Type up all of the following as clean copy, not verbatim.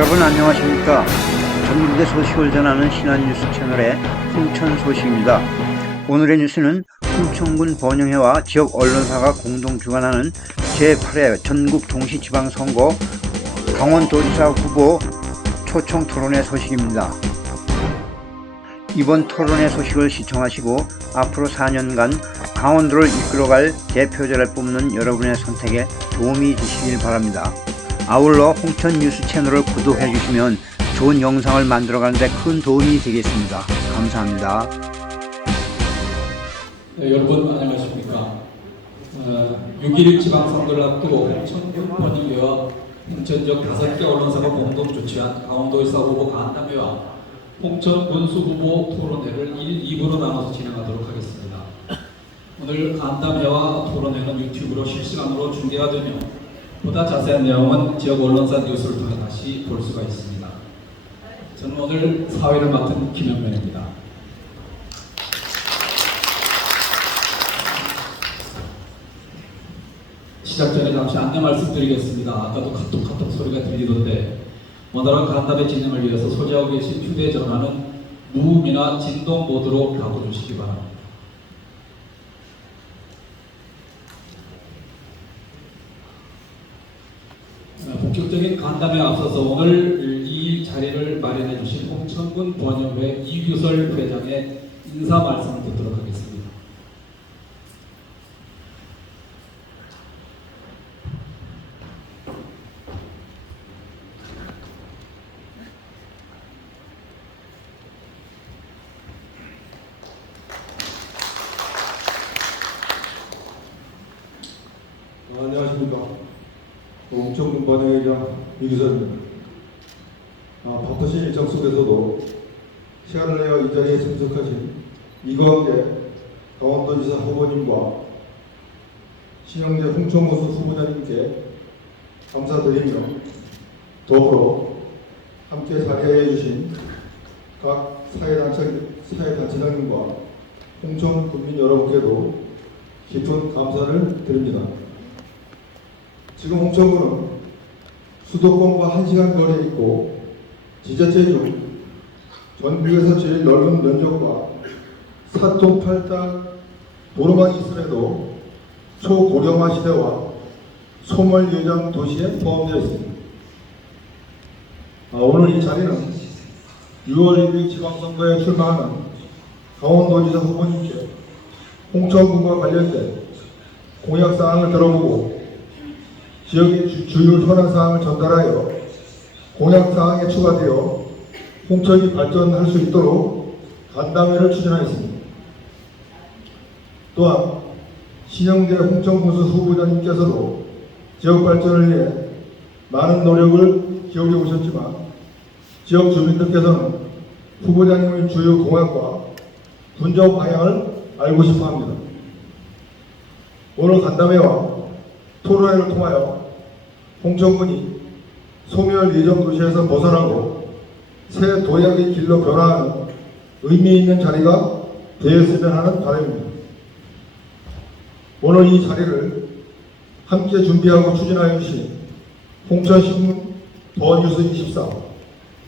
여러분 안녕하십니까. 전국의 소식을 전하는 신한뉴스 채널의 홍천 소식입니다. 오늘의 뉴스는 홍천군 번영회와 지역 언론사가 공동 주관하는 제8회 전국 동시지방선거 강원도지사 후보 초청 토론회 소식입니다. 이번 토론회 소식을 시청하시고 앞으로 4년간 강원도를 이끌어갈 대표자를 뽑는 여러분의 선택에 도움이 되시길 바랍니다. 아울러 홍천 뉴스 채널을 구독해 주시면 좋은 영상을 만들어가는 데 큰 도움이 되겠습니다. 감사합니다. 네, 여러분 안녕하십니까. 6.1 지방선거를 앞두고 홍천군 번영회와 홍천 지역 5개 언론사가 공동 조치한 강원도지사 후보 간담회와 홍천 군수 후보 토론회를 1, 2부로 나눠서 진행하도록 하겠습니다. 오늘 간담회와 토론회는 유튜브로 실시간으로 중계가 되며 보다 자세한 내용은 지역 언론사 뉴스를 통해 다시 볼 수가 있습니다. 저는 오늘 사회를 맡은 김영면입니다. 시작 전에 잠시 안내 말씀드리겠습니다. 아까도 카톡 소리가 들리던데 오늘은 간담회 진행을 위해서 소지하고 계신 휴대전화는 무음이나 진동 모드로 바꿔주시기 바랍니다. 본격적인 간담회에 앞서서 오늘 이 자리를 마련해 주신 홍천군 번영회 이규설 회장의 인사 말씀을 듣도록 하겠습니다. 안녕하십니까. 홍천군 번영회장 이규설입니다. 바쁘신 일정 속에서도 시간을 내어 이 자리에 참석하신 이광재 강원도지사 후보님과 신영재 홍천군수 후보자님께 감사드리며 더불어 함께 자리해 주신 각 사회단체장님과 홍천 국민 여러분께도 깊은 감사를 드립니다. 지금 홍천군은 수도권과 1시간 거리에 있고 지자체 중 전국에서 제일 넓은 면적과 사통팔달 도로망이 있음에도 초고령화 시대와 소멸 예정 도시에 포함되어 있습니다. 오늘 이 자리는 6월 1일 지방선거에 출마하는 강원도지사 후보님께 홍천군과 관련된 공약사항을 들어보고 지역의 주요 현안사항을 전달하여 공약사항에 추가되어 홍천이 발전할 수 있도록 간담회를 추진하였습니다. 또한 신영재 홍천군수 후보자님께서도 지역 발전을 위해 많은 노력을 기울여 오셨지만 지역 주민들께서는 후보자님의 주요 공약과 군정 방향을 알고 싶어합니다. 오늘 간담회와 토론회를 통하여 홍천군이 소멸 예정 도시에서 벗어나고 새 도약의 길로 변화하는 의미 있는 자리가 되었으면 하는 바람입니다. 오늘 이 자리를 함께 준비하고 추진하여 주신 홍천신문 더뉴스24,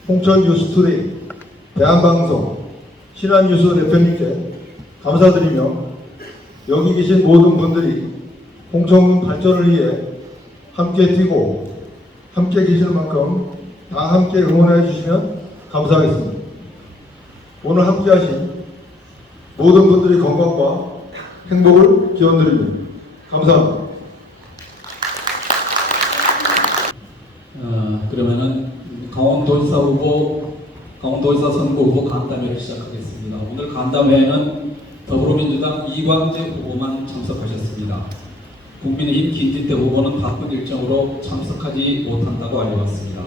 홍천뉴스투데이, 대한방송, 신한뉴스 대표님께 감사드리며 여기 계신 모든 분들이 홍천군 발전을 위해 함께 뛰고 함께 계시는 만큼 다 함께 응원해 주시면 감사하겠습니다. 오늘 함께 하신 모든 분들의 건강과 행복을 기원드립니다. 감사합니다. 그러면은 강원도지사 선거 후보 간담회를 시작하겠습니다. 오늘 간담회에는 더불어민주당 이광재 후보만 참석하셨습니다. 국민의힘 김진태 후보는 바쁜 일정으로 참석하지 못한다고 알려왔습니다.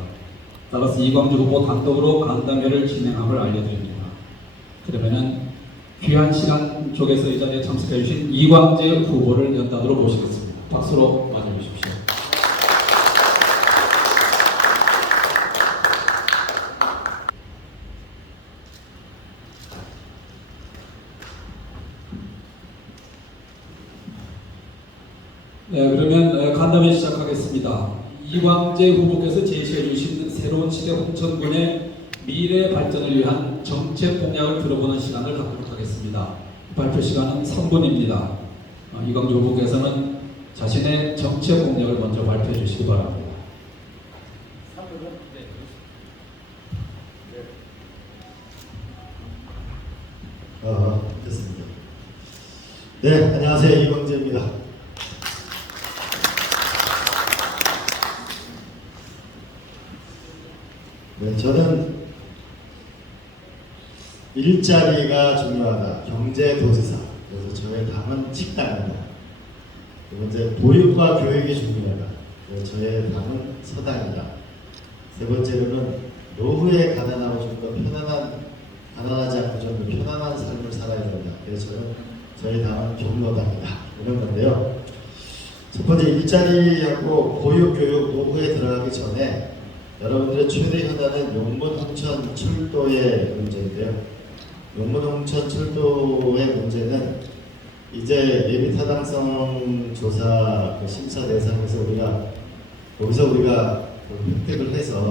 따라서 이광재 후보 단독으로 간담회를 진행함을 알려드립니다. 그러면은 귀한 시간 쪽에서 이 자리에 참석해 주신 이광재 후보를 연단으로 모시겠습니다. 박수로 맞이해 주십시오. 네, 그러면 간담회 시작하겠습니다. 이광재 후보께서 제시해 주신 새로운 시대 홍천군의 미래 발전을 위한 정책 공약을 들어보는 시간을 갖도록 하겠습니다. 발표 시간은 3분입니다. 이광조 후보께서는 자신의 정책 공약을 먼저 발표해 주시기 바랍니다. 됐습니다. 네, 안녕하세요. 이광재입니다. 네, 저는 일자리가 중요하다. 경제도지사. 그래서 저의 당은 식당입니다. 두 번째, 보육과 교육이 중요하다. 그래서 저의 당은 서당이다. 세 번째로는 노후에 가난하고 좀 더 가난하지 않고 좀 더 편안한 삶을 살아야 된다. 그래서 저희 당은 경로당이다. 이런 건데요. 첫 번째, 일자리하고 보육, 교육, 노후에 들어가기 전에 여러분들의 최대 현안은 용문 홍천 철도의 문제인데요. 용문 홍천 철도의 문제는 이제 예비 타당성 조사 심사 대상에서 거기서 우리가 획득을 해서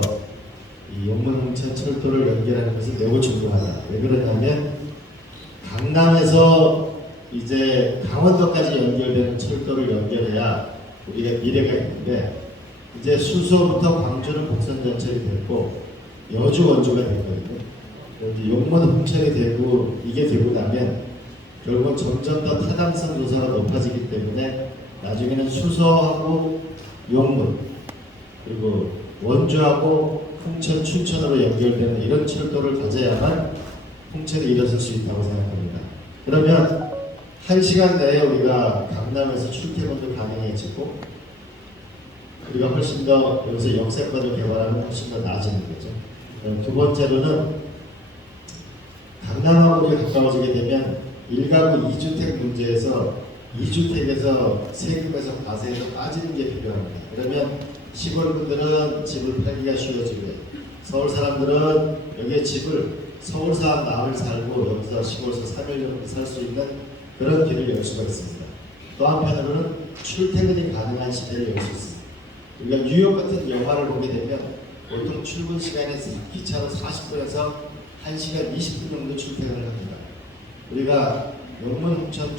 이 용문 홍천 철도를 연결하는 것이 매우 중요하다. 왜 그러냐면 강남에서 이제 강원도까지 연결되는 철도를 연결해야 우리가 미래가 있는데, 이제 수서부터 광주는 곡선 전철이 됐고 여주 원주가 됐거든요. 용문 홍천이 되고 이게 되고 나면 결국은 점점 더 타당성 조사가 높아지기 때문에 나중에는 수서하고 용문 그리고 원주하고 홍천, 춘천으로 연결되는 이런 철도를 가져야만 홍천이 일어설 수 있다고 생각합니다. 그러면 1시간 내에 우리가 강남에서 출퇴근도 가능해지고 우리가 훨씬 더 여기서 역세권을 개발하면 훨씬 더 나아지는 거죠. 두 번째로는 강남하고 우리가 가까워지게 되면 1가구 2주택 문제에서 2주택에서 세금에서 과세에서 빠지는 게 필요합니다. 그러면 시골분들은 집을 팔기가 쉬워지고 서울 사람들은 여기에 집을 서울 사람 마을 살고 여기서 시골에서 3일 정도 살 수 있는 그런 길을 열 수가 있습니다. 또 한편으로는 출퇴근이 가능한 시대를 열 수 있습니다. 우리가 뉴욕 같은 영화를 보게 되면 보통 출근 시간에 기차로 40분에서 1시간 20분 정도 출퇴근을 합니다. 우리가 용문 홍천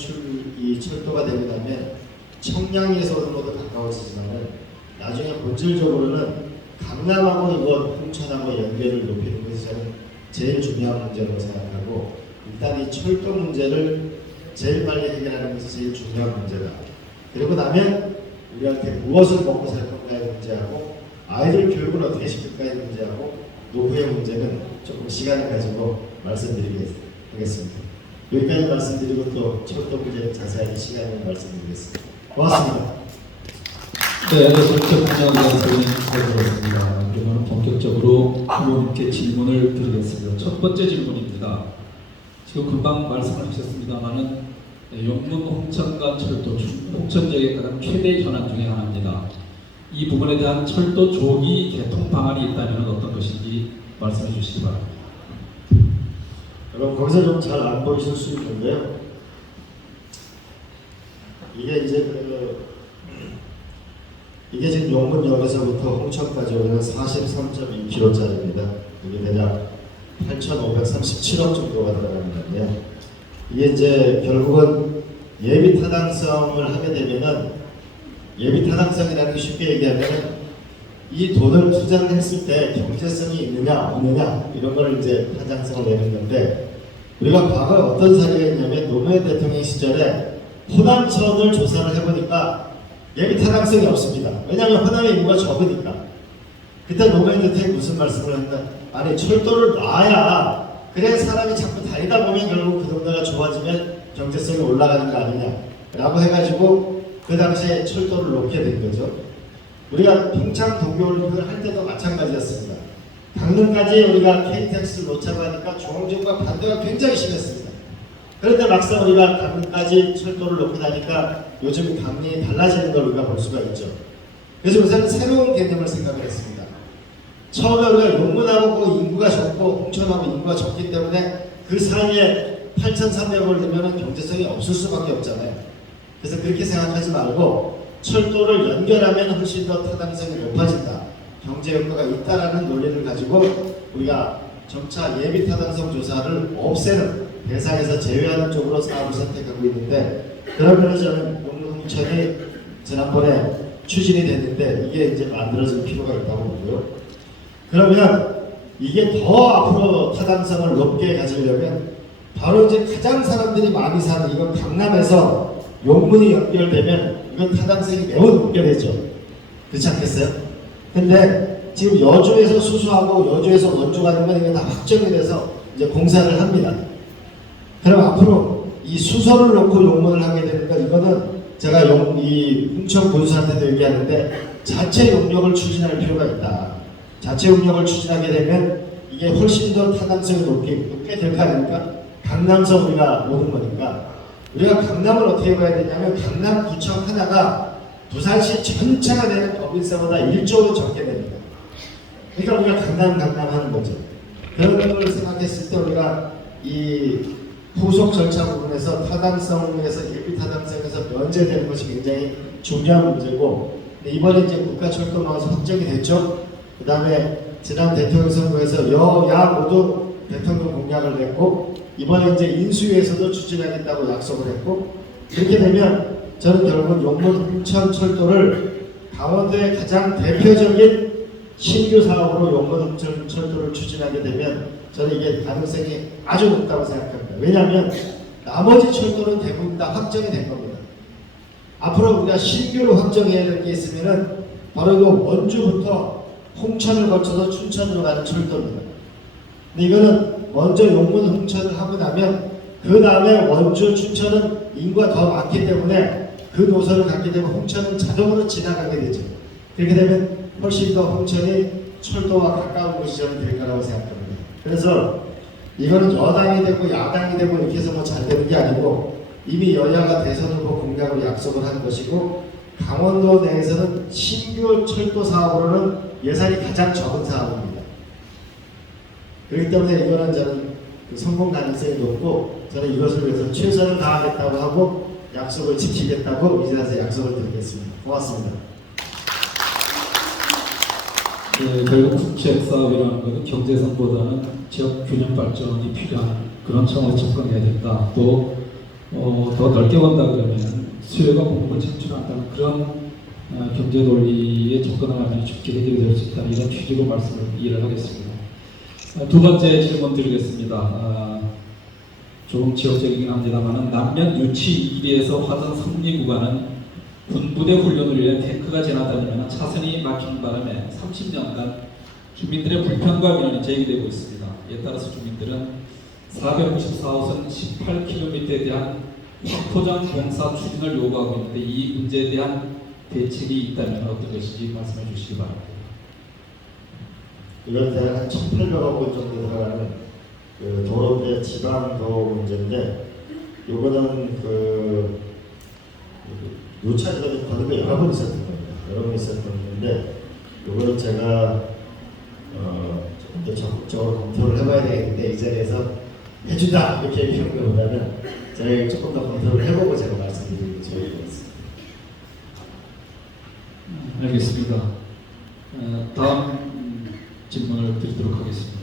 이 철도가 되고 나면 청량리에서 오는 것도 가까워지지만은 나중에 본질적으로는 강남하고 이거 홍천하고 연결을 높이는 것이 저는 제일 중요한 문제라고 생각하고, 일단 이 철도 문제를 제일 빨리 해결하는 것이 제일 중요한 문제다. 그리고 나면 우리한테 무엇을 먹고 살 건가의 문제하고 아이들 교육을 어떻게 시킬까의 문제하고 노후의 문제는 조금 시간을 가지고 말씀드리겠습니다. 여기까지 말씀드리고 또 철도 문제 자세하게 시간을 말씀드리겠습니다. 고맙습니다. 네, 정책 분야에 대한 설명을 들었습니다. 그러면 본격적으로 의원님께 질문을 드리겠습니다. 첫 번째 질문입니다. 지금 금방 말씀하셨습니다만은 용문 홍천 간 철도 홍천 지역의 가장 최대 현안 중에 하나입니다. 이 부분에 대한 철도 조기 개통 방안이 있다면 어떤 것인지 말씀해 주시기 바랍니다. 여러분 거기서 좀 잘 안 보이실 수 있는데요. 이게 지금 용문역에서부터 홍천까지 오는 43.2km짜리입니다. 이게 대략 8,537억 정도가 들어가는 건데요. 이게 이제 결국은 예비 타당성을 하게 되면은, 예비 타당성이라는 게 쉽게 얘기하면 이 돈을 투자를 했을 때 경제성이 있느냐 없느냐 이런 걸 이제 타당성을 내는 건데, 우리가 과거에 어떤 사례가 있냐면 노무현 대통령 시절에 호남선을 조사를 해보니까 예비 타당성이 없습니다. 왜냐하면 호남의 인구가 적으니까. 그때 노무현 대통령이 무슨 말씀을 했나? 아니 철도를 놔야 그래 사람이 자꾸 다니다 보면 결국 그 동네가 좋아지면 경제성이 올라가는 거 아니냐 라고 해가지고 그 당시에 철도를 놓게 된 거죠. 우리가 평창 동계올림픽을 할 때도 마찬가지였습니다. 강릉까지 우리가 KTX를 놓자고 하니까 중앙정부가 반대가 굉장히 심했습니다. 그런데 막상 우리가 강릉까지 철도를 놓고 나니까 요즘 강릉이 달라지는 걸 우리가 볼 수가 있죠. 그래서 우선 새로운 개념을 생각을 했습니다. 처음에 우리가 용문하고 인구가 적고 홍천하고 인구가 적기 때문에 그 사이에 8,300을 넣으면 경제성이 없을 수밖에 없잖아요. 그래서 그렇게 생각하지 말고 철도를 연결하면 훨씬 더 타당성이 높아진다. 경제 효과가 있다라는 논리를 가지고 우리가 점차 예비 타당성 조사를 없애는 대상에서 제외하는 쪽으로 사업을 선택하고 있는데 그러면 저는 용문 홍천이 지난번에 추진이 됐는데 이게 이제 만들어질 필요가 있다고 보고요. 그러면 이게 더 앞으로 타당성을 높게 가지려면 바로 이제 가장 사람들이 많이 사는 이건 강남에서 용문이 연결되면 이건 타당성이 매우 높게 되죠. 그렇지 않겠어요? 근데 지금 여주에서 수수하고 여주에서 원주 가는 건 이게 다 확정이 돼서 이제 공사를 합니다. 그럼 앞으로 이 수소를 놓고 용문을 하게 되니까 이거는 제가 이 홍천 본수한테도 얘기하는데 자체 용역을 추진할 필요가 있다. 자체 용역을 추진하게 되면 이게 훨씬 더 타당성이 높게 될 거 아닙니까? 강남서 우리가 오는 거니까 우리가 강남을 어떻게 봐야 되냐면 강남구청 하나가 부산시 전체가 되는 법인세보다 1조로 적게 됩니다. 그러니까 우리가 강남 하는 거죠. 그런 걸 생각했을 때 우리가 이 후속 절차 부분에서 타당성에서 예비 타당성에서 면제되는 것이 굉장히 중요한 문제고 이번에 이제 국가철도망에서 확정이 됐죠. 그 다음에 지난 대통령 선거에서 여야 모두 대통령 공약을 냈고 이번에 이제 인수위에서도 추진하겠다고 약속을 했고 이렇게 되면 저는 결국 용문 홍천 철도를 강원도의 가장 대표적인 신규 사업으로 용문 홍천 철도를 추진하게 되면 저는 이게 가능성이 아주 높다고 생각합니다. 왜냐하면 나머지 철도는 대부분 다 확정이 된 겁니다. 앞으로 우리가 신규로 확정해야 될 게 있으면은 바로 이거 원주부터 홍천을 거쳐서 춘천으로 가는 철도입니다. 근데 이거는 먼저 용문 홍천을 하고 나면 그 다음에 원주 춘천은 인구가 더 많기 때문에 그 노선을 갖게 되면 홍천은 자동으로 지나가게 되죠. 그렇게 되면 훨씬 더 홍천이 철도와 가까운 곳이 저는 될 거라고 생각합니다. 그래서 이거는 여당이 되고 야당이 되고 이렇게 해서 뭐 잘 되는 게 아니고 이미 여야가 대선 후보 공약으로 약속을 한 것이고 강원도 내에서는 신규 철도 사업으로는 예산이 가장 적은 사업입니다. 그렇기 때문에 이거는 저는 성공 가능성이 높고 저는 이것을 위해서 최선을 다하겠다고 하고 약속을 지키겠다고 이 자리에서 약속을 드리겠습니다. 고맙습니다. 네, 결국 국책 사업이라는 것은 경제성보다는 지역 균형 발전이 필요한 그런 차원에서 접근해야 된다. 또 더 넓게 본다 그러면 수요가 공급을 창출한다는 그런 경제 논리에 접근하면 쉽게 해결될 수 있다. 이런 취지로 말씀을 이해를 하겠습니다. 두 번째 질문 드리겠습니다. 조금 지역적이긴 합니다만 남면 유치 1에서 화전 3리 구간은 군부대 훈련을 위해 탱크가 지나다니면 차선이 막히는 바람에 30년간 주민들의 불편과 민원이 제기되고 있습니다. 이에 따라서 주민들은 494호선 18km에 대한 확포장 공사 추진을 요구하고 있는데 이 문제에 대한 대책이 있다면 어떤 것인지 말씀해 주시기 바랍니다. 이건 대략 한 1,800억 원 정도 들어가는 그 도로의 지방도로 문제인데 요거는 그 요차지가 받은 게 여러 번 있었던 겁니다. 여러 번 있었던 건데 요거는 제가 조금 더 적극적으로 검토를 해봐야 되겠는데 이 자리에서 해준다 이렇게 얘기하는 것보다는 제가 조금 더 검토를 해보고 제가 말씀드리는 게 좋을 것 같습니다. 알겠습니다. 다음 질문을 드리도록 하겠습니다.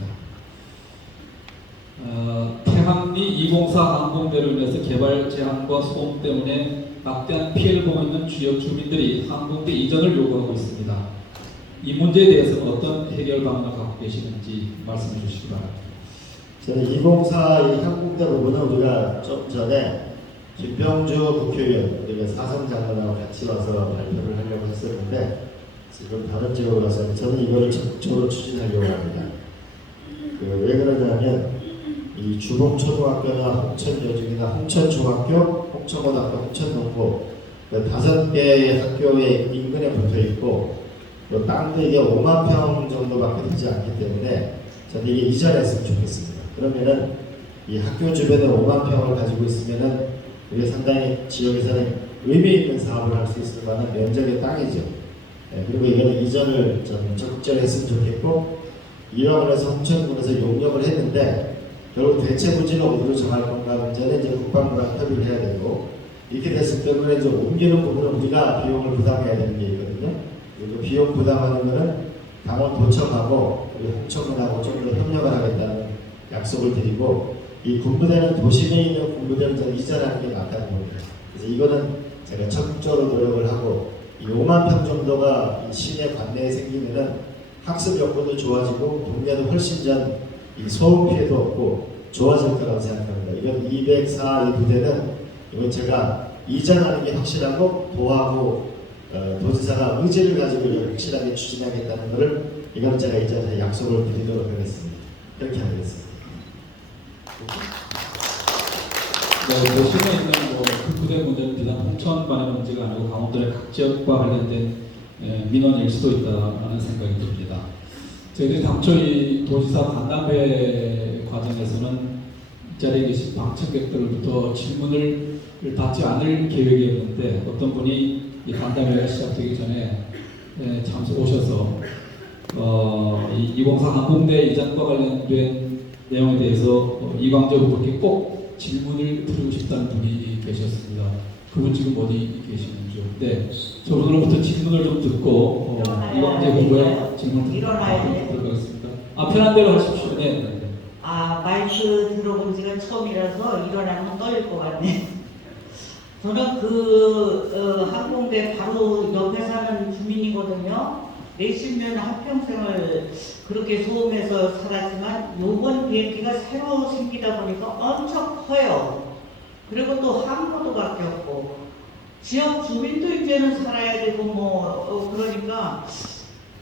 태항리 204 항공대로 인해서 개발 제한과 소음 때문에 막대한 피해를 보고 있는 지역 주민들이 항공대 이전을 요구하고 있습니다. 이 문제에 대해서는 어떤 해결 방안을 갖고 계시는지 말씀해 주시기 바랍니다. 저는 204 이 항공대 부분은 우리가 좀 전에 김병주 국회의원 우리가 사성 장관하고 같이 와서 발표를 하려고 했었는데 지금 다른 지역으로 와서 저는 이거를 적극적으로 추진하려고 합니다. 왜 그러냐면 이 주봉초등학교나 홍천여중이나 홍천중학교, 홍천고등학교, 홍천농고 5개의 학교의 인근에 붙어 있고 땅도 이게 5만 평 정도밖에 되지 않기 때문에 저는 이게 이전했으면 좋겠습니다. 그러면은 이 학교 주변에 5만 평을 가지고 있으면은 우리가 상당히 지역에서는 의미 있는 사업을 할 수 있을 만한 면적의 땅이죠. 그리고 이거는 이전을 좀 적극적으로 했으면 좋겠고 1억 원에서 홍천군에서 용역을 했는데 결국 대체 부지는 어디로 정할 건가 문제는 이제 국방부랑 협의를 해야 되고 이렇게 됐을 경우에 이제 옮기는 부분은 우리가 비용을 부담해야 되는 게 있거든요. 그리고 비용 부담하는 거는 강원도청하고 우리 홍천군하고 좀 더 협력을 하겠다는 약속을 드리고, 이 군부대는 도심에 있는 군부대는 저는 이전하는 게 맞다고 봅니다. 그래서 이거는 제가 적극적으로 노력을 하고, 이 5만 평 정도가 이 시내 관내에 생기면은 학습 여건도 좋아지고 동네도 훨씬 이 소음 피해도 없고 좋아질 거라고 생각합니다. 이건 204 이 부대는 이건 제가 이전하는 게 확실하고 도하고 도지사가 의지를 가지고 이걸 확실하게 추진하겠다는 것을 이건 제가 이전에 약속을 드리도록 하겠습니다. 그렇게 하겠습니다. 네, 도심에 있는 그 부대 문제는 비단 홍천만의 문제가 아니고 강원도의 각 지역과 관련된 민원일 수도 있다는 생각이 듭니다. 저희들이 당초 이 도지사 간담회 과정에서는 이 자리에 계신 방청객들로부터 질문을 받지 않을 계획이었는데, 어떤 분이 이 간담회가 시작되기 전에 오셔서 이 204 항공대 이전과 관련된 내용에 대해서 이광재 후보께 꼭 질문을 드리고 싶다는 분이 계셨습니다. 그분 지금 어디 계시는지요? 네, 저분으로부터 질문을 좀 듣고 이광재 후보의 질문 듣도록 하겠습니다. 편한 대로 하십시오. 네. 마이크 들어본 지가 처음이라서 일어나면 떨릴 것 같네. 저는 그 항공대 바로 옆에 사는 주민이거든요. 몇십 년 한평생을 그렇게 소음에서 살았지만 요번 비행기가 새로 생기다 보니까 엄청 커요. 그리고 또 항로도 바뀌었고 지역 주민도 이제는 살아야 되고 그러니까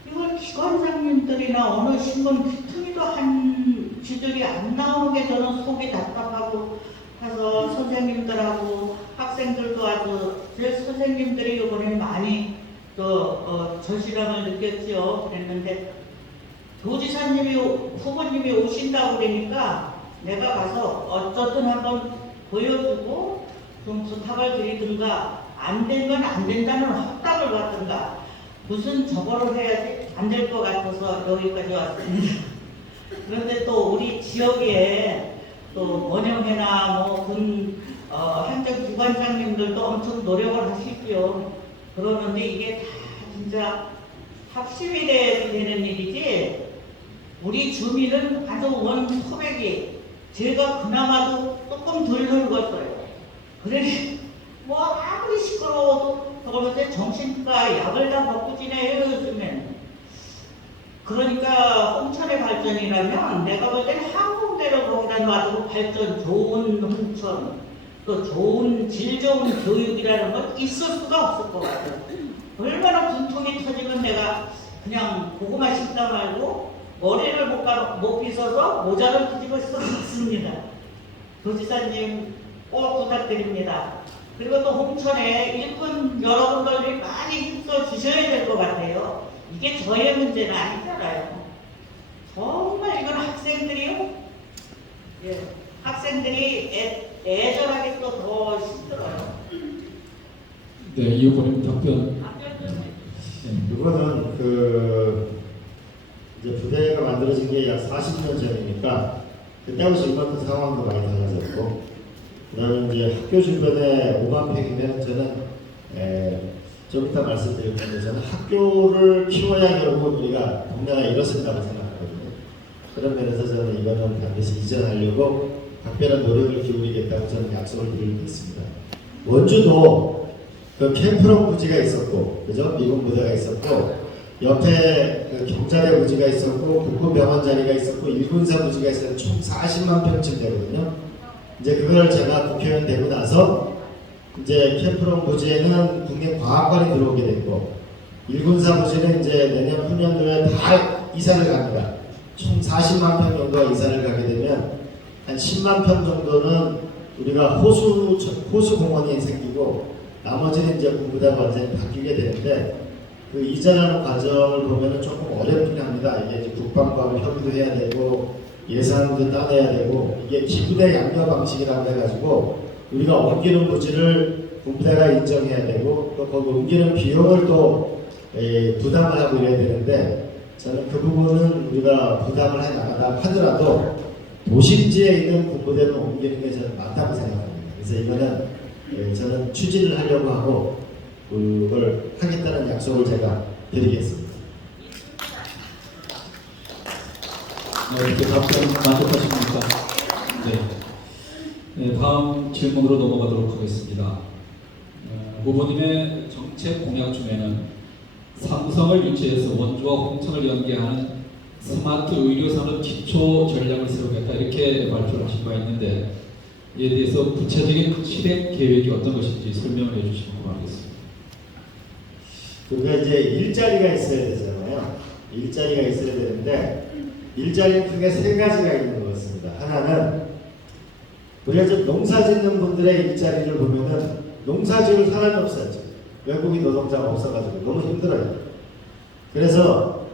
이걸 기관장님들이나 어느 신문 귀퉁이도 한 쥐들이 안 나오는 게 저는 속이 답답하고 해서 선생님들하고 학생들도 아주 제 선생님들이 이번에 많이 절실함을 느꼈죠. 그랬는데 도지사님이 후보님이 오신다고 그러니까 내가 가서 어쨌든 한번 보여주고 좀 부탁을 드리든가 안 되면 안 된다는 확답을 받든가 무슨 저거를 해야지 안 될 것 같아서 여기까지 왔습니다. 그런데 또 우리 지역에 또 원영회나 행정기관장님들도 엄청 노력을 하시고요. 그러는데 이게 다 진짜 합심이 돼야 되는 일이지 우리 주민은 아주 원 토백이 제가 그나마도 조금 덜 늙었어요. 그래 아무리 시끄러워도 그러면서 정신과 약을 다 먹고 지내요 요즘엔. 그러니까 홍천의 발전이라면 내가 볼 때는 항공대로 거기다 놔두고 발전 좋은 홍천 또 좋은 질 좋은 교육이라는 건 있을 수가 없을 것 같아요. 얼마나 분통이 터지면 내가 그냥 고구마 심다 말고 머리를 못 빗어서 모자를 뒤집어 쓰겠습니다. 도지사님 꼭 부탁드립니다. 그리고 또 홍천에 일꾼 여러분들이 많이 힘써 주셔야 될 것 같아요. 이게 저의 문제는 아니잖아요. 정말 이건 학생들이요. 학생들이 애절하게 또 더 힘들어요. 네, 이 후보님 답변. 이거는 이제 부대가 만들어진 게 약 40년 전이니까 그때부터 이만큼 상황도 많이 달라졌고, 그다음에 이제 학교 주변에 5만 평이면 저는 좀 이따 말씀드릴 건데 저는 학교를 키워야 결국 우리가 동네가 일어선다고 생각하거든요. 그런 면에서 저는 이거는 반드시 이전하려고 각별한 노력을 기울이겠다고 저는 약속을 드리고 있습니다. 원주도 그 캠프런 부지가 있었고, 그죠? 미군 부대가 있었고, 옆에 그 경자대 부지가 있었고, 국군병원 자리가 있었고, 일군사 부지가 있었고, 총 40만 평쯤 되거든요. 이제 그걸 제가 국회의원 되고 나서 이제 캠프론 부지에는 국립과학관이 들어오게 됐고, 일군사 부지는 이제 내년 후년도에 다 이사를 갑니다. 총 40만 평 정도가 이사를 가게 되면 한 10만 평 정도는 우리가 호수 공원이 생기고, 나머지는 이제 군부대가 완전히 바뀌게 되는데, 그 이전하는 과정을 보면은 조금 어렵긴 합니다. 이게 이제 국방과로 협의도 해야 되고 예산도 따내야 되고, 이게 기부대 양려 방식이라고 해가지고 우리가 옮기는 부지를 군부대가 인정해야 되고 또 거기 옮기는 비용을 또 부담을 하고 이래야 되는데, 저는 그 부분은 우리가 부담을 해 나간다 하더라도 도심지에 있는 군부대를 옮기는 게 저는 맞다고 생각합니다. 그래서 이거는 저는 추진을 하려고 하고 그걸 하겠다는 약속을 제가 드리겠습니다. 이렇게 답변 만족하십니까? 네. 다음 질문으로 넘어가도록 하겠습니다. 후보님의 정책 공약 중에는 삼성을 유치해서 원주와 홍천을 연계하는 스마트 의료산업 기초 전략을 세우겠다 이렇게 발표를 하신 바 있는데 이에 대해서 구체적인 실행 계획이 어떤 것인지 설명을 해주시면 고맙겠습니다. 우리가 이제 일자리가 있어야 되잖아요. 일자리가 있어야 되는데 일자리는 크게 세 가지가 있는 것 같습니다. 하나는 우리가 좀 농사 짓는 분들의 일자리를 보면은 농사 지을 사람이 없어요. 외국인 노동자가 없어가지고 너무 힘들어요. 그래서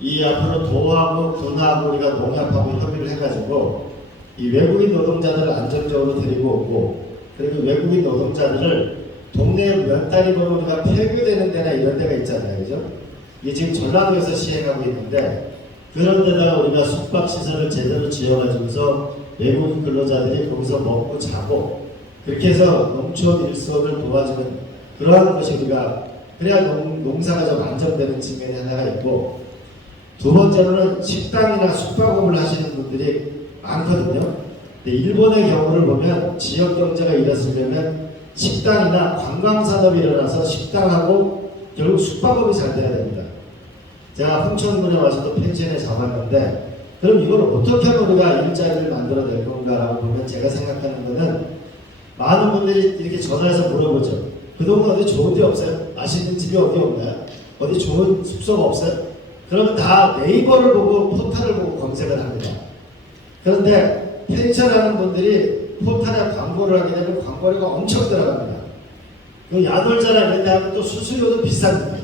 이 앞으로 도하고 군하고 우리가 농협하고 협의를 해가지고 이 외국인 노동자들을 안정적으로 데리고 오고 그리고 외국인 노동자들을 동네 몇 달이 보면 우리가 폐교되는 데나 이런 데가 있잖아요. 그죠? 이게 지금 전라도에서 시행하고 있는데 그런 데다가 우리가 숙박시설을 제대로 지어가지고서 외국인 근로자들이 거기서 먹고 자고 그렇게 해서 농촌 일손을 도와주는 그러한 것이 우리가 그래야 농사가 좀 안정되는 측면이 하나가 있고 두 번째로는 식당이나 숙박업을 하시는 분들이 많거든요. 근데 일본의 경우를 보면 지역 경제가 일어서려면 식당이나 관광산업이 일어나서 식당하고 결국 숙박업이 잘 돼야 됩니다. 제가 홍천군에 와서도 펜션에 잡았는데 그럼 이걸 어떻게 하면 우리가 일자리를 만들어낼 건가라고 보면 제가 생각하는 거는 많은 분들이 이렇게 전화해서 물어보죠. 그동안 어디 좋은 데 없어요? 맛있는 집이 어디 없나요? 어디 좋은 숙소가 없어요? 그러면 다 네이버를 보고 포털을 보고 검색을 합니다. 그런데 펜션하는 분들이 포털에 광고를 하게 되면 광고료가 엄청 들어갑니다. 그 야놀자나 이런 데 하면 또 수수료도 비쌉니다.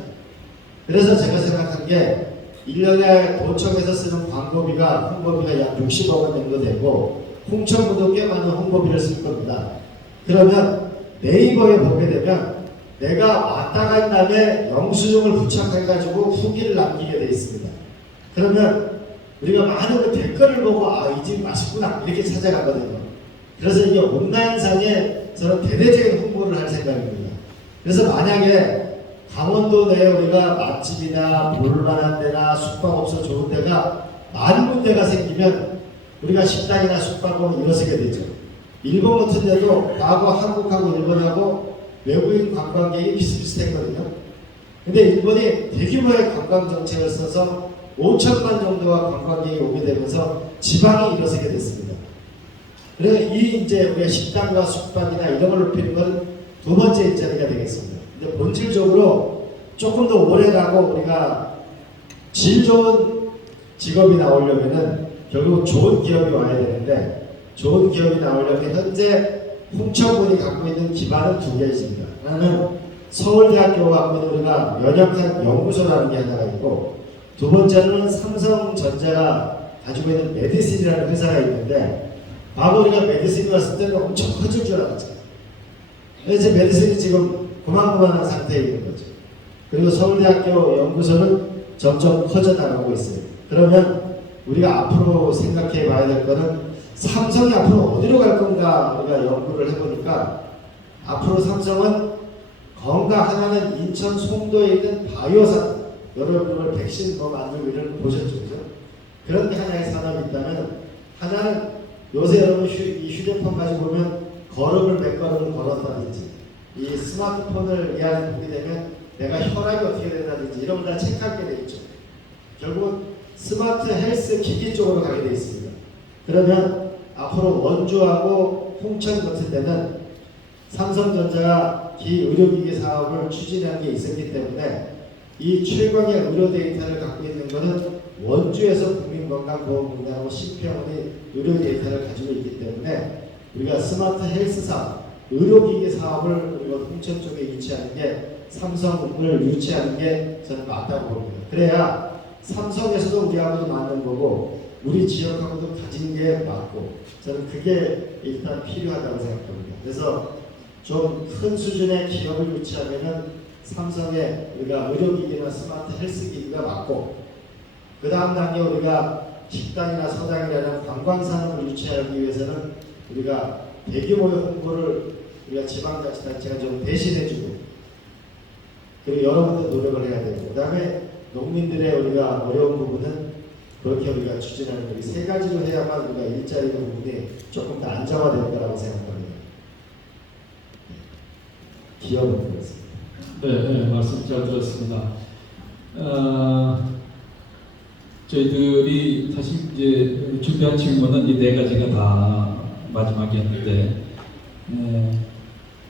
그래서 제가 생각한 게 1년에 도청에서 쓰는 광고비가 홍보비가 약 60억 원 정도 되고 홍천구도 꽤 많은 홍보비를 쓸 겁니다. 그러면 네이버에 보게 되면 내가 왔다 간 다음에 영수증을 부착해가지고 후기를 남기게 돼 있습니다. 그러면 우리가 많은 그 댓글을 보고 아, 이 집 맛있구나 이렇게 찾아가거든요. 그래서 이게 온라인상에 저는 대대적인 홍보를 할 생각입니다. 그래서 만약에 강원도 내에 우리가 맛집이나 볼만한 데나 숙박업소 좋은 데가 만 군데가 생기면 우리가 식당이나 숙박업은 일어서게 되죠. 일본 같은 데도 과거 한국하고 일본하고 외국인 관광객이 비슷비슷했거든요. 근데 일본이 대규모의 관광 정책을 써서 5천만 정도가 관광객이 오게 되면서 지방이 일어서게 됐습니다. 그래서 이 이제 우리가 식당과 숙박이나 이런 걸 높이는 건 두 번째 일자리가 되겠습니다. 근데 본질적으로 조금 더 오래 가고 우리가 질 좋은 직업이 나오려면은 결국 좋은 기업이 와야 되는데 좋은 기업이 나오려면 현재 홍천군이 갖고 있는 기반은 두 개 있습니다. 하나는 서울대학교가 갖고 있는 우리가 면역학 연구소라는 게 하나가 있고 두 번째는 삼성전자가 가지고 있는 메디슨이라는 회사가 있는데 과거 우리가 메디슨이 왔을 때는 엄청 커질 줄 알았죠. 그래서 메디슨이 지금 고만고만한 상태에 있는 거죠. 그리고 서울대학교 연구소는 점점 커져나가고 있어요. 그러면 우리가 앞으로 생각해 봐야 될 거는 삼성이 앞으로 어디로 갈 건가 우리가 연구를 해보니까 앞으로 삼성은 건강 하나는 인천 송도에 있는 바이오산 여러분을 백신 뭐 만들고 이런 거 보셨죠? 그죠? 그런 게 하나의 산업이 있다면 하나는 요새 여러분 이 휴대폰 가지고 보면 걸음을 몇 걸음을 걸었다든지 이 스마트폰을 보게 되면 내가 혈압이 어떻게 된다든지 이런 걸 다 체크하게 돼 있죠. 결국은 스마트 헬스 기기 쪽으로 가게 돼 있습니다. 그러면 앞으로 원주하고 홍천 같은 데는 삼성전자가 기의료기기 사업을 추진한 게 있었기 때문에 이 최강의 의료 데이터를 갖고 있는 것은 원주에서 국민건강보험공단하고 심평원이 의료 데이터를 가지고 있기 때문에 우리가 스마트 헬스 사업, 의료기기 사업을 우리가 홍천 쪽에 유치하는 게 삼성을 유치하는 게 저는 맞다고 봅니다. 그래야 삼성에서도 우리하고도 맞는 거고 우리 지역하고도 가진 게 맞고 저는 그게 일단 필요하다고 생각합니다. 그래서 좀 큰 수준의 기업을 유치하면은 삼성에 우리가 의료기기나 스마트 헬스기기가 맞고 그 다음 단계 우리가 식당이나 서당이라는 관광산업을 유치하기 위해서는 우리가 대규모의 홍보를 우리가 지방자치단체가 좀 대신해주고 그리고 여러분도 노력을 해야 되고 그 다음에 농민들의 우리가 어려운 부분은 그렇게 우리가 추진하는 이 세 가지로 해야만 우리가 일자리 부분이 조금 더 안정화될 거라고 생각합니다. 기업은 그렇습니다. 네, 말씀 잘 들었습니다. 저희들이 사실 이제 준비한 질문은 이 네 가지가 다 마지막이었는데,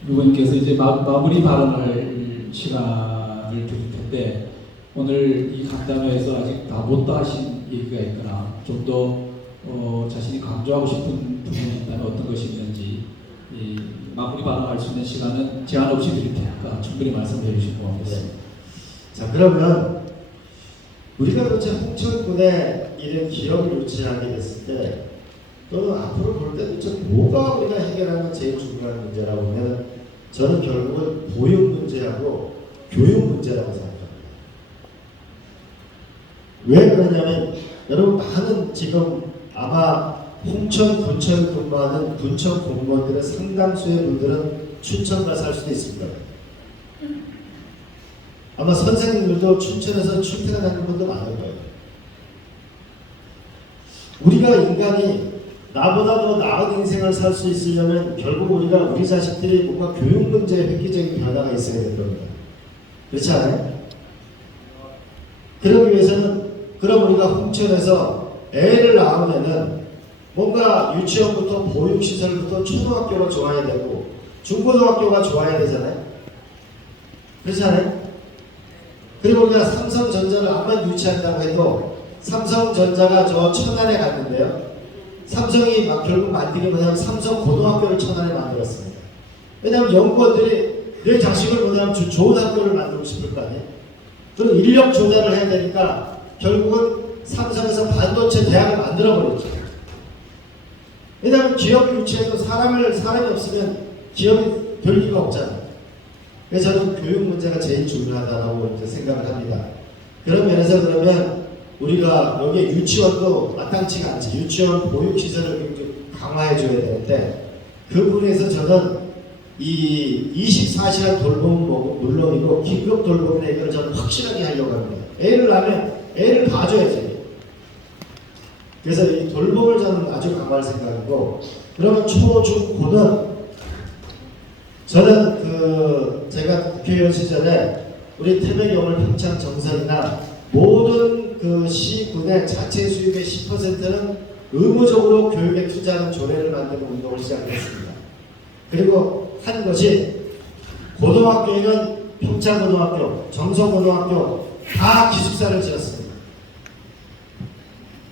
의원께서 이제 마무리 발언할 시간을 드릴 텐데, 오늘 이 간담회에서 아직 다 못 다 하신 얘기가 있거나 좀 더 자신이 강조하고 싶은 부분이 있다면 어떤 것이 있는지 이 마무리 발언할 수 있는 시간은 제한 없이 드릴 테니까 충분히 말씀해 주시기 바라겠습니다. 자, 그러면 우리가 도대체 홍천군에 이런 기업을 유치하게 됐을 때 또는 앞으로 볼 때 도대체 뭐가 우리가 해결하는 제일 중요한 문제라고 하면 저는 결국은 보육 문제하고 교육 문제라고 생각합니다. 왜 그러냐면 여러분 많은 지금 아마 홍천 군청에 근무하는 군청 공무원들의 상당수의 분들은 춘천 가서 할 수도 있습니다. 아마 선생님들도 춘천에서 출퇴근하는 분도 많을 거예요. 우리가 인간이 나보다 더 나은 인생을 살 수 있으려면 결국 우리가 우리 자식들이 뭔가 교육 문제에 획기적인 변화가 있어야 될 겁니다. 그렇지 않아요? 그러기 위해서는 그럼 우리가 홍천에서 애를 낳으면은 뭔가 유치원부터 보육시설부터 초등학교가 좋아야 되고 중고등학교가 좋아야 되잖아요. 그렇지 않아요? 그리고 우리가 삼성전자를 암만 유치한다고 해도 삼성전자가 저 천안에 갔는데요. 삼성이 막 결국 만들기 뭐냐면 삼성 고등학교를 천안에 만들었습니다. 왜냐하면 연구원들이 내 자식을 뭐냐면 좋은 학교를 만들고 싶을 거 아니에요. 그리고 인력 조달을 해야 되니까 결국은 삼성에서 반도체 대학을 만들어버렸죠. 왜냐하면 기업을 유치해도 사람이 없으면 기업이 별 리가 없잖아요. 그래서 저는 교육 문제가 제일 중요하다고 이제 생각을 합니다. 그런 면에서 그러면 우리가 여기에 유치원도 마땅치가 않지. 유치원 보육시설을 좀 강화해줘야 되는데 그 부분에서 저는 이 24시간 돌봄은 물론이고 긴급 돌봄의 이걸 저는 확실하게 하려고 합니다. 애를 낳으면 애를 봐줘야지. 그래서 이 돌봄을 저는 아주 강화할 생각이고, 그러면 초, 중, 고는 저는 제가 국회의원 시절에 우리 태백여물 평창 정선이나 모든 그 시군의 자체 수입의 10%는 의무적으로 교육에 투자하는 조례를 만드는 운동을 시작했습니다. 그리고 한 것이 고등학교에는 평창고등학교, 정서고등학교 다 기숙사를 지었습니다.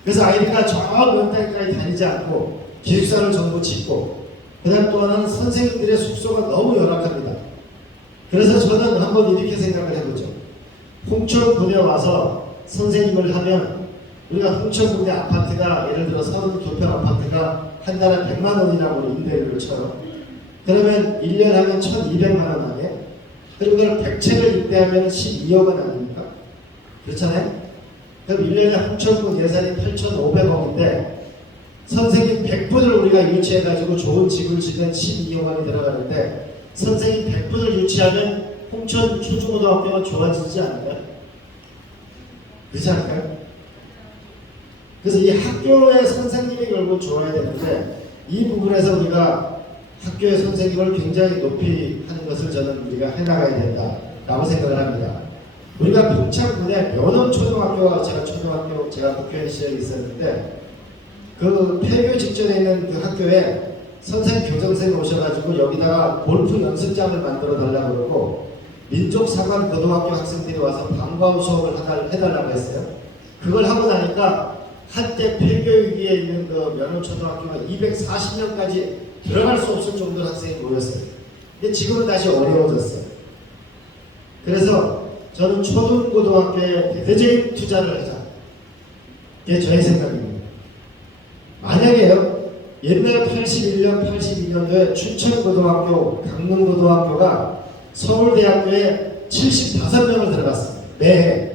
그래서 아이들과 저 먼 땅까지 다니지 않고 기숙사를 전부 짓고, 그 다음 또 하나는 선생님들의 숙소가 너무 열악합니다. 그래서 저는 한번 이렇게 생각을 해보죠. 홍천군에 와서 선생님을 하면 우리가 홍천군의 아파트가 예를 들어 32평 아파트가 한 달에 100만 원이라고 임대료를 쳐요. 그러면 1년 하면 1,200만 원 하게. 그리고 그걸 100채를 임대하면 12억 원 아닙니까? 그렇잖아요? 그럼 1년에 홍천군 예산이 8,500억인데 선생님 100분을 우리가 유치해가지고 좋은 집을 지면 12억 원이 들어가는데 선생님 100분을 유치하면 홍천 초중고등학교가 좋아지지 않을까요? 그렇지 않을까요? 그래서 이 학교의 선생님이 결국 좋아야 되는데 이 부분에서 우리가 학교의 선생님을 굉장히 높이 하는 것을 저는 우리가 해나가야 된다라고 생각을 합니다. 우리가 평창군에 면원초등학교가 제가 국회의원 시절에 있었는데 그 폐교 직전에 있는 그 학교에 선생님 교정선생님 오셔가지고 여기다가 골프 연습장을 만들어 달라고 그러고 민족사관 고등학교 학생들이 와서 방과후 수업을 해달라고 했어요. 그걸 하고 나니까 한때 폐교위기에 있는 그 면원초등학교가 240명까지 들어갈 수 없을 정도로 학생이 모였어요. 근데 지금은 다시 어려워졌어요. 그래서 저는 초등고등학교에 대대적인 투자를 하자. 그게 저의 생각입니다. 만약에요, 옛날 81년, 82년도에 춘천고등학교, 강릉고등학교가 서울대학교에 75명을 들어갔습니다. 매해.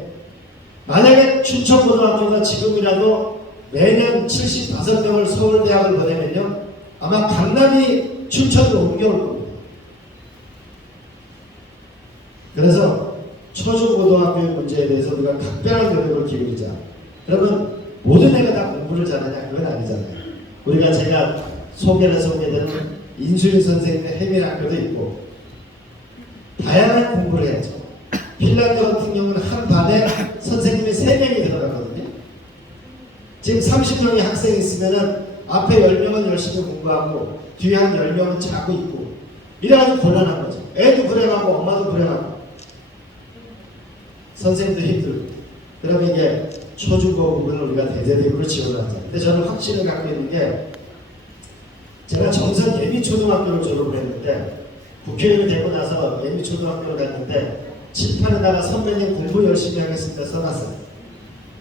만약에 춘천고등학교가 지금이라도 매년 75명을 서울대학을 보내면요, 아마 강남이 춘천으로 옮겨올 겁니다. 그래서 초중고등학교의 문제에 대해서 우리가 각별한 노력을 기울이자. 그러면 모든 애가 다 공부를 잘하냐? 그건 아니잖아요. 우리가 제가 소개를 소개되는 인수인 선생님의 해밀 학교도 있고 다양한 공부를 해야죠. 핀란드 같은 경우는 한 반에 선생님이 3명이 들어가거든요. 지금 30명의 학생이 있으면은 앞에 10명은 열심히 공부하고 뒤에 한 10명은 자고 있고 이래가지고 곤란한 거죠. 애도 불행하고 엄마도 불행하고 선생님도 힘들고. 그러면 이게 초중고 부분을 우리가 대대적으로 지원하자. 근데 저는 확신을 갖고 있는 게 제가 정선 예비초등학교를 졸업을 했는데 국회의원이 되고 나서 예비초등학교를 갔는데 칠판에다가 선배님 공부 열심히 하겠습니다 써놨어요.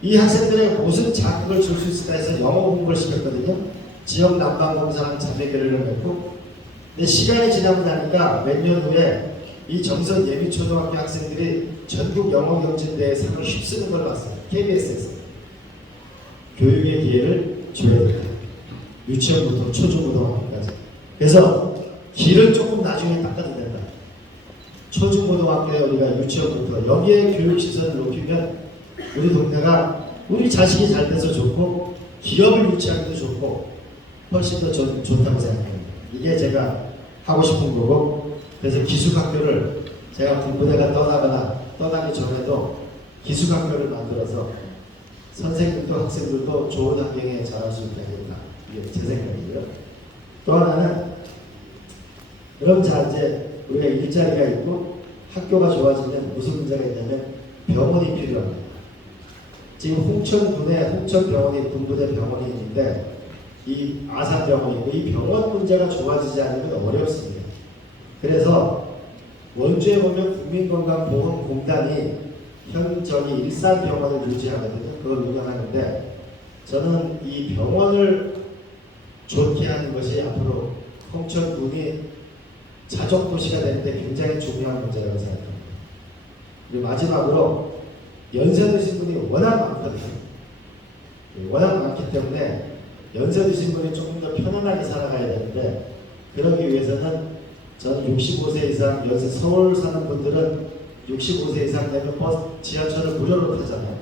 이 학생들에게 무슨 자극을 줄 수 있을까 해서 영어 공부를 시켰거든요. 지역 난방공사랑 자매교류를 맺고. 근데 시간이 지나고 나니까 몇 년 후에 이 정선 예비초등학교 학생들이 전국 영어경진대회 상을 휩쓰는 걸 봤어요. KBS에서. 교육의 기회를 줘야 된다. 유치원부터 초중고등학교까지. 그래서 길은 조금 나중에 닦아도 된다. 초중고등학교에 우리가 유치원부터 여기에 교육시설을 높이면 우리 동네가 우리 자식이 잘 돼서 좋고 기업을 유치하기도 좋고 훨씬 더 좋다고 생각합니다. 이게 제가 하고 싶은 거고, 그래서 기숙학교를 제가 군부대가 떠나기 전에도 기숙학교를 만들어서 선생님도 학생들도 좋은 환경에 자랄 수 있게 하겠다. 이게 제 생각이고요. 또 하나는 그럼 자 이제 우리가 일자리가 있고 학교가 좋아지면 무슨 문제가 있냐면 병원이 필요합니다. 지금 홍천군에 홍천병원이 군부대 병원이 있는데 이 아산병원이 있고 이 병원 문제가 좋아지지 않으면 어렵습니다. 그래서 원주에 보면 국민건강보험공단이 저기 일산병원을 유지하거든요. 그걸 운영하는데 저는 이 병원을 좋게 하는 것이 앞으로 홍천군이 자족도시가 되는데 굉장히 중요한 문제라고 생각합니다. 그리고 마지막으로 연세 드신 분이 워낙 많거든요. 워낙 많기 때문에 연세 드신 분이 조금 더 편안하게 살아가야 되는데 그러기 위해서는 저는 65세 이상 연세 서울 사는 분들은 65세 이상 되면 지하철을 무료로 타잖아요.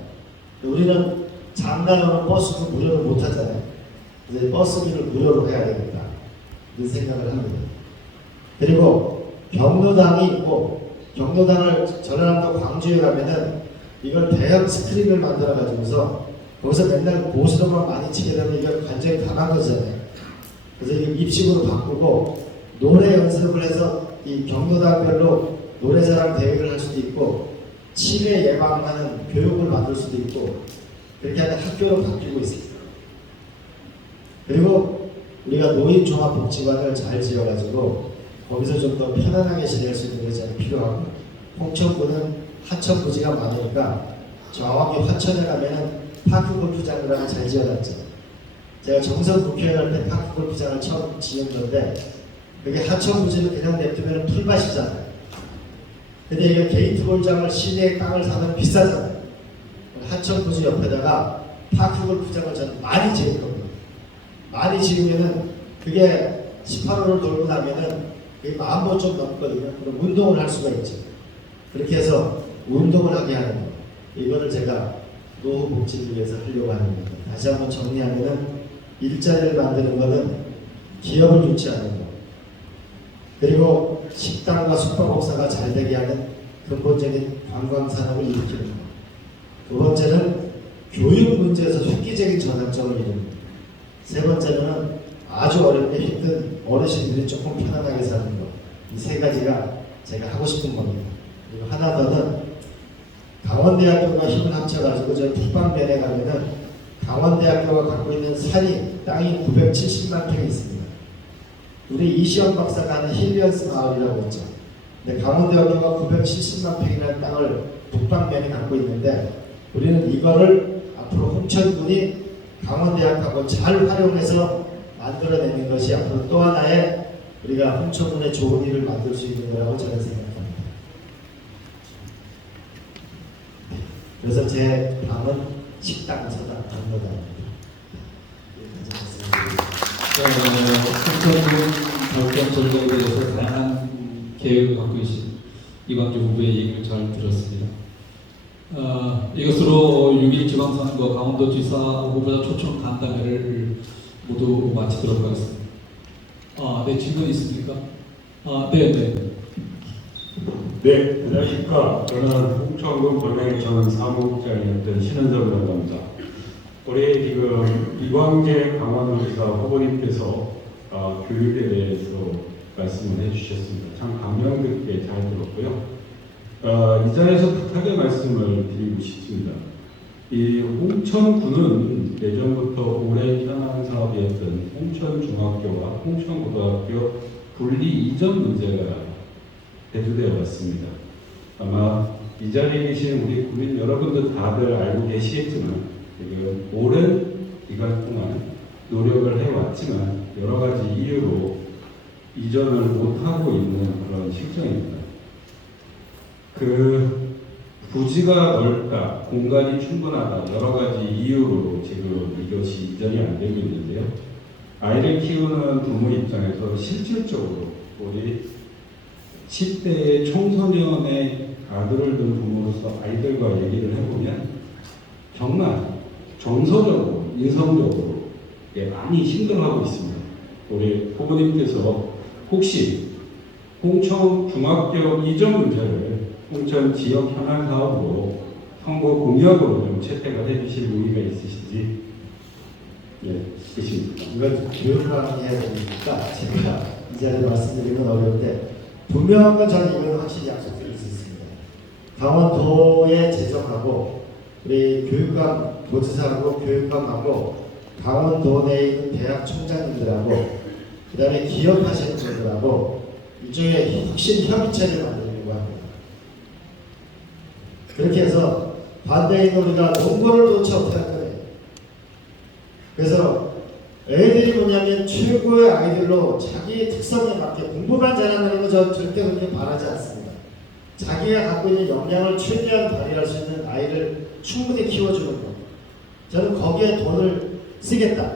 우리는 장난으로 버스도 무료로 못 타잖아요. 그래서 버스비를 무료로 해야 되겠다 이런 생각을 합니다. 그리고 경로당이 있고 경로당을 전라남도 광주에 가면은 이걸 대형 스크린을 만들어 가지고서 거기서 맨날 고스로만 많이 치게 되면 이게 완전히 강한 거잖아요. 그래서 이거 입식으로 바꾸고 노래 연습을 해서 이 경로당별로 노래자랑 대회를 할 수도 있고 치매 예방하는 교육을 만들 수도 있고 그렇게 하는 학교로 바뀌고 있습니다. 그리고 우리가 노인종합복지관을 잘 지어가지고 거기서 좀 더 편안하게 지낼 수 있는 것이 필요하고 홍천군은 하천 부지가 많으니까 정확히 화천에 가면은 파크 골프장을 하나 잘 지어놨죠. 제가 정선 국회의원 할 때 파크 골프장을 처음 지었는데 그게 하천 부지는 그냥 냅두면 풀밭이잖아요. 근데 이게 게이트 골장을 시내에 땅을 사면 비싸잖아요. 하천 부지 옆에다가 파크 골프장을 저는 많이 지을 겁니다. 많이 지으면은 그게 18호를 돌고 나면은 그게 10,000보 좀 넘거든요. 그럼 운동을 할 수가 있죠. 그렇게 해서 운동을 하게 하는 거. 이거를 제가 노후 복지를 위해서 하려고 하는 겁니다. 다시 한번 정리하면은 일자리를 만드는 것은 기업을 유치하는 것, 그리고 식당과 숙박업사가 잘 되게 하는 근본적인 관광산업을 일으키는 것. 두 번째는 교육 문제에서 획기적인 전환점을 이루는 것. 세 번째는 아주 어렵게 힘든 어르신들이 조금 편안하게 사는 것. 이 세 가지가 제가 하고 싶은 겁니다. 그리고 하나 더는 강원대학교가 힘을 합쳐가지고 저 북방면에 가면은 강원대학교가 갖고 있는 땅이 970만 평이 있습니다. 우리 이시영 박사가 하는 힐리언스 마을이라고 했죠. 근데 강원대학교가 970만 평이라는 땅을 북방면에 갖고 있는데 우리는 이거를 앞으로 홍천군이 강원대학하고 잘 활용해서 만들어내는 것이 앞으로 또 하나의 우리가 홍천군의 좋은 일을 만들 수 있는 거라고 저는 생각합니다. 그래서 제 방은 식당, 서당, 경로당입니다. 홍천군 발전 전략에 대해서 다양한 계획을 갖고 계신 이광주 후보의 얘기를 잘 들었습니다. 이것으로 6.1 지방선거 강원도지사 후보자 초청 간담회를 모두 마치도록 하겠습니다. 네, 질문 있습니까? 네. 네, 안녕하십니까. 저는 홍천군 벌맹천 사무국장이었던 신은섭이라고 합니다. 올해 지금 이광재 강원도지사 후보님께서 교육에 대해서 말씀을 해주셨습니다. 참 감명 깊게 잘 들었고요. 이 자리에서 부탁의 말씀을 드리고 싶습니다. 이 홍천군은 예전부터 오래 현안 사업이었던 홍천중학교와 홍천고등학교 분리 이전 문제가 대두되어 왔습니다. 아마 이 자리에 계신 우리 국민 여러분들 다들 알고 계시겠지만 지금 오랜 기간 동안 노력을 해왔지만 여러 가지 이유로 이전을 못하고 있는 그런 실정입니다. 그 부지가 넓다, 공간이 충분하다 여러 가지 이유로 지금 이것이 이전이 안 되고 있는데요. 아이를 키우는 부모 입장에서 실질적으로 우리 10대의 청소년의 아들을 둔 부모로서 아이들과 얘기를 해보면 정말 정서적으로, 인성적으로 많이 힘들어하고 있습니다. 우리 후보님께서 혹시 홍천 중학교 이전 문제를 홍천 지역 현안 사업으로 선거 공약으로 좀 채택을 해주실 의미가 있으신지 있습니다. 이건 교육만 해야 되니까 제가 이 자리에 말씀드리는 건 어려운데 분명한 건 저는 이건 확실히 약속드릴 수 있습니다. 강원도에 제정하고 우리 교육감 도지사하고 교육감하고 강원도 내에 있는 대학 총장님들하고 그 다음에 기업하시는 분들하고 일종의 혁신 협의체를 만들려고 합니다. 그렇게 해서 반대인 우리가 농고를 도대체 어떻게 할 거예요. 그래서 애들이 뭐냐면 최고의 아이들로 자기 특성에 맞게 공부만 잘하는 거 저 절대 그렇게 바라지 않습니다. 자기가 갖고 있는 역량을 최대한 발휘할 수 있는 아이를 충분히 키워주는 것. 저는 거기에 돈을 쓰겠다.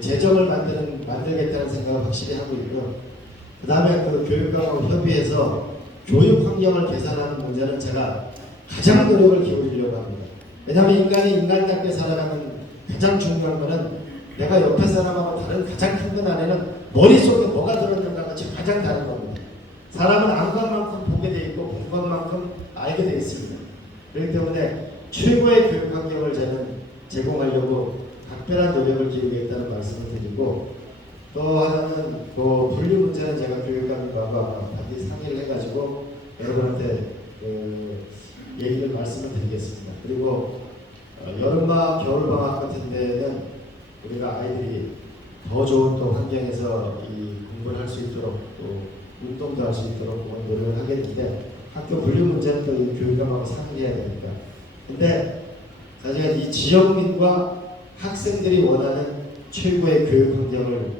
재정을 만들겠다는 생각을 확실히 하고 있고요. 그 다음에 그 교육감하고 협의해서 교육 환경을 개선하는 문제는 제가 가장 노력을 기울이려고 합니다. 왜냐하면 인간이 인간답게 살아가는 가장 중요한 것은 내가 옆에 사람하고 다른 가장 큰 건 안에는 머릿속에 뭐가 들었는가가 가장 다른 겁니다. 사람은 안 간 만큼 보게 돼 있고 본 것만큼 알게 돼 있습니다. 그렇기 때문에 최고의 교육 환경을 저는 제공하려고 각별한 노력을 기울이겠다는 말씀을 드리고 또 하나는 그 분리 문제는 제가 교육감과 반드시 상의를 해가지고 여러분한테 얘기를 말씀을 드리겠습니다. 그리고 여름방학, 겨울방학 같은 데는 우리가 아이들이 더 좋은 또 환경에서 이 공부를 할 수 있도록 또 운동도 할 수 있도록 노력을 하게 되는데 학교 분류 문제는 또 이 교육감하고 상의해야 되니까. 근데 사실 이 지역민과 학생들이 원하는 최고의 교육 환경을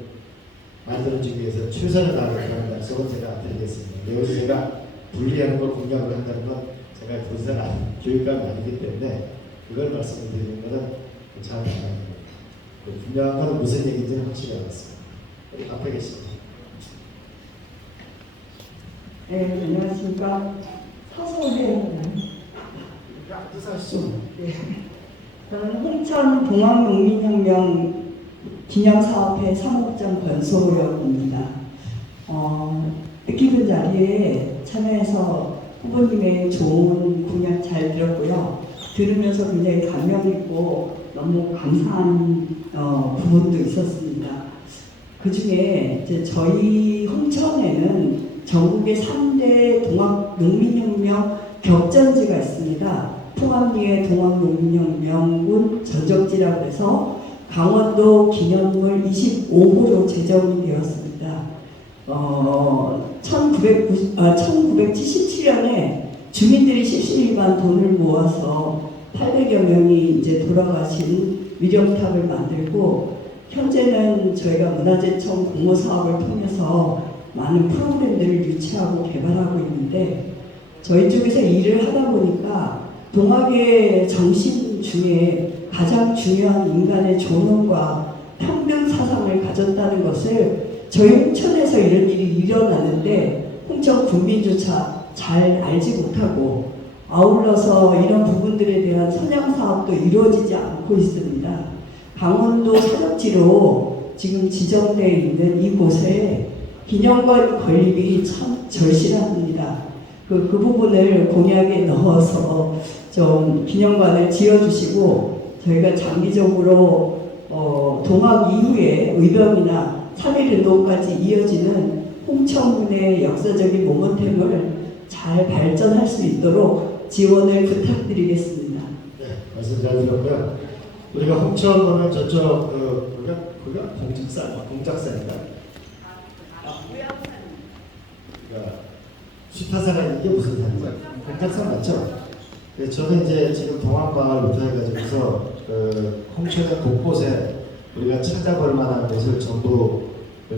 만들어주기 위해서 최선을 다하겠다는 약속은 제가 드리겠습니다. 여기서 제가 분리하는 걸 공약을 한다는 건 제가 도지사가 교육감이 아니기 때문에 이걸 말씀을 드리는 것은 잘 알아요. 분명한 건 무슨 얘기인지는 확실히 알았습니다. 앞에 계십니다. 네, 안녕하십니까. 서소혜. 네. 저는 홍천 동학농민혁명 기념사업회 사무국장 권소영입니다. 뜻깊은 자리에 참여해서 후보님의 좋은 공약 잘 들었고요. 들으면서 굉장히 감명 깊고 너무 감사한 부분도 있었습니다. 그 중에 이제 저희 홍천에는 전국의 3대 동학농민혁명 격전지가 있습니다. 풍암리의 동학농민혁명군 전적지라고 해서 강원도 기념물 25호로 제정이 되었습니다. 1977년에 주민들이 실실일반 돈을 모아서 800여 명이 이제 돌아가신 위령탑을 만들고 현재는 저희가 문화재청 공모 사업을 통해서 많은 프로그램들을 유치하고 개발하고 있는데 저희 쪽에서 일을 하다 보니까 동학의 정신 중에 가장 중요한 인간의 존엄과 평등 사상을 가졌다는 것을 저희 홍천에서 이런 일이 일어나는데 홍천 군민조차 잘 알지 못하고 아울러서 이런 부분들에 대한 선양 사업도 이루어지지 않고 있습니다. 강원도 사적지로 지금 지정되어 있는 이곳에 기념관 건립이 참 절실합니다. 그 부분을 공약에 넣어서 좀 기념관을 지어주시고 저희가 장기적으로 동학 이후에 의병이나 3.1운동까지 이어지는 홍천군의 역사적인 모먼텀을 잘 발전할 수 있도록 지원을 부탁드리겠습니다. 네, 말씀 잘 들었고요. 우리가 홍천 보면 저쪽 거기가 공작산인가? 그러니까 수타산가 있는 게 무슨 산이죠? 공작산 맞죠? 네, 저는 이제 지금 동안마을부터 해가지고서 홍천의 곳곳에 우리가 찾아볼 만한 곳을 전부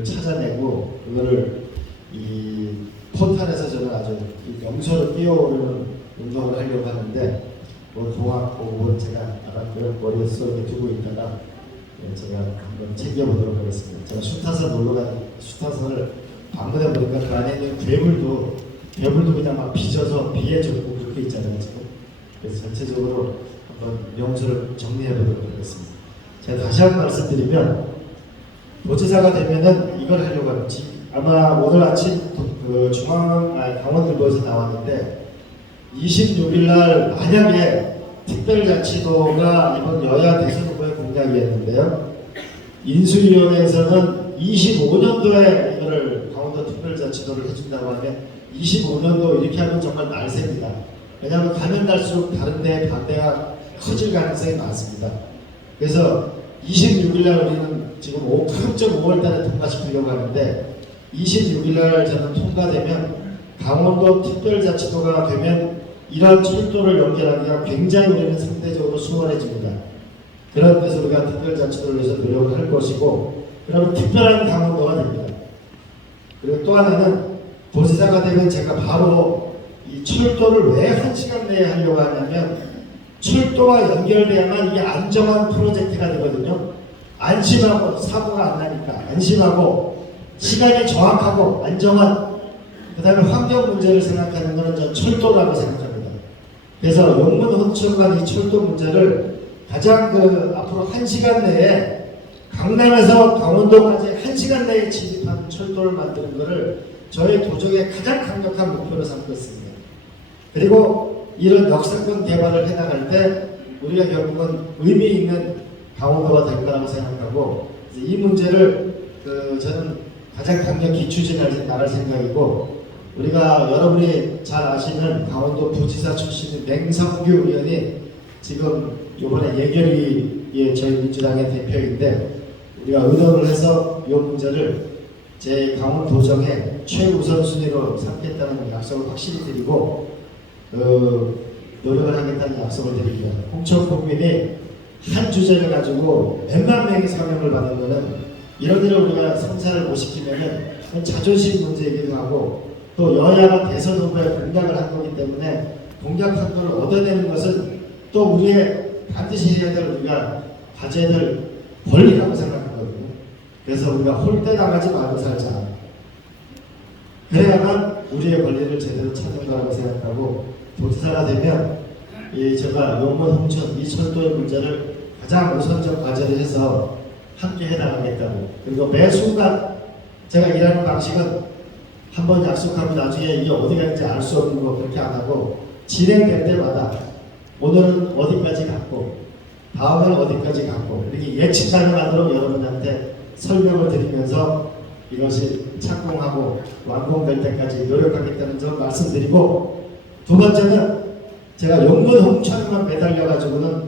찾아내고 그거를 이 포탈에서 저는 아주 이 명소를 띄워오르는 운동을 하려고 하는데 동학공은 제가 알았고요. 머릿속에 두고 있다가 제가 한번 챙겨보도록 하겠습니다. 제가 수타산 놀러간 수타산을 방문해 보니까 그 안에 있는 괴물도 그냥 막 빚어서 비에 젖고 그렇게 있잖아요 지금. 그래서 전체적으로 한번 명소를 정리해 보도록 하겠습니다. 제가 다시 한번 말씀드리면 도지사가 되면은 이걸 하려고 합니다. 아마 오늘 아침 강원일보에서 나왔는데 26일 날 만약에 특별자치도가 이번 여야 대선 후보의 공약이었는데요. 인수위원회에서는 25년도에 이거를 강원도 특별자치도를 해준다고 하면 25년도 이렇게 하면 정말 날셉니다. 왜냐하면 가면 갈수록 다른 데 반대가 커질 가능성이 많습니다. 그래서 26일날 우리는 지금 5월달에 통과시키려고 하는데 26일날 저는 통과되면 강원도 특별자치도가 되면 이런 철도를 연결하기가 굉장히 우리는 상대적으로 수월해집니다. 그런 데서 우리가 특별자치도를 위해서 노력을 할 것이고 그러면 특별한 강원도가 됩니다. 그리고 또 하나는 도지사가 되면 제가 바로 이 철도를 왜 1시간 내에 하려고 하냐면 철도와 연결돼야만 이게 안정한 프로젝트가 되거든요. 안심하고 사고가 안 나니까 안심하고 시간이 정확하고 안정한 그 다음에 환경 문제를 생각하는 것은 전 철도라고 생각합니다. 그래서 용문 홍천간 이 철도 문제를 가장 앞으로 1시간 내에 강남에서 강원도까지 1시간 내에 진입하는 철도를 만드는 것을 저희 도정의 가장 강력한 목표로 삼고 있습니다. 그리고 이런 역사권 개발을 해나갈 때 우리가 결국은 의미 있는 강원도가 될 거라고 생각하고 이 문제를 저는 가장 강력히 추진할 나갈 생각이고 우리가 여러분이 잘 아시는 강원도 부지사 출신인 맹성규 의원이 지금 이번에 예결위의 저희 민주당의 대표인데 우리가 의논을 해서 이 문제를 제 강원도정의 최우선 순위로 삼겠다는 약속을 확실히 드리고 노력을 하겠다는 약속을 드립니다. 홍천 국민이 한 주제를 가지고 몇만 명의 사명을 받은 것은 이런 일을 우리가 성사를 못 시키면 자존심 문제이기도 하고 또 여야가 대선 후보에 공약을 한 거기 때문에 공약한 걸 얻어내는 것은 또 우리의 반드시 해야 될 우리가 가져야 될 권리라고 생각하거든요. 그래서 우리가 홀대당하지 말고 살자. 그래야만 우리의 권리를 제대로 찾는 거라고 생각하고 도지사가 되면 제가 용문 홍천 이 철도의 문제를 가장 우선적 과제를 해서 함께 해나가겠다고 그리고 매 순간 제가 일하는 방식은 한번 약속하고 나중에 이게 어디가 있는지 알 수 없는 거 그렇게 안 하고 진행될 때마다 오늘은 어디까지 갔고 다음에는 어디까지 갔고 이렇게 예측 가능하도록 여러분한테 설명을 드리면서 이것이 착공하고 완공될 때까지 노력하겠다는 점 말씀드리고 두 번째는 제가 용문 홍천만 매달려가지고는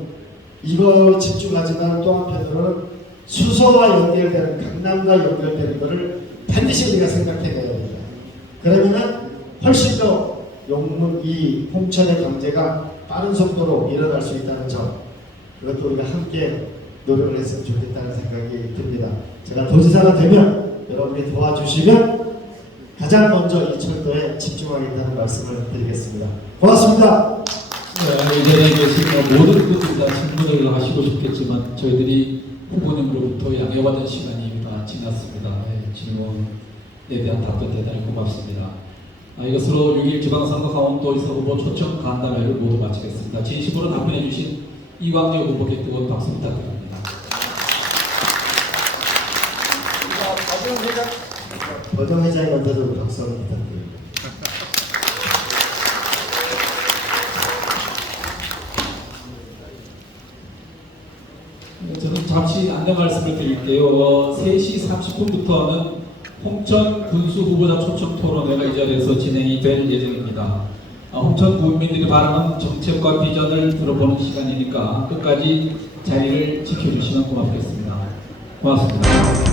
이거 집중하지만 또 한편으로는 수서와 연결되는 강남과 연결되는 것을 반드시 우리가 생각해내야 됩니다. 그러면은 훨씬 더 용문 이 홍천의 경제가 빠른 속도로 일어날 수 있다는 점 그것도 우리가 함께 노력을 했으면 좋겠다는 생각이 듭니다. 제가 도지사가 되면 여러분이 도와주시면 가장 먼저 이 철도에 집중하겠다는 말씀을 드리겠습니다. 고맙습니다. 네, 이 자리에 계신 모든 분들 다 질문을 하시고 싶겠지만 저희들이 후보님으로부터 양해받은 시간이 다 지났습니다. 네, 질문에 대한 답변 대단히 고맙습니다. 이것으로 6.1 지방선거 강원도의사 후보 초청 간담회를 모두 마치겠습니다. 진심으로 답변해 주신 이광재 후보께 뜨거운 박수 부탁드립니다. 버정 회장님한테도 박수 한번 부탁드립니다. 저는 잠시 안내 말씀을 드릴게요. 3시 30분부터는 홍천 군수 후보자 초청 토론회가 이 자리에서 진행이 될 예정입니다. 홍천 국민들이 바라는 정책과 비전을 들어보는 시간이니까 끝까지 자리를 지켜주시면 고맙겠습니다. 고맙습니다.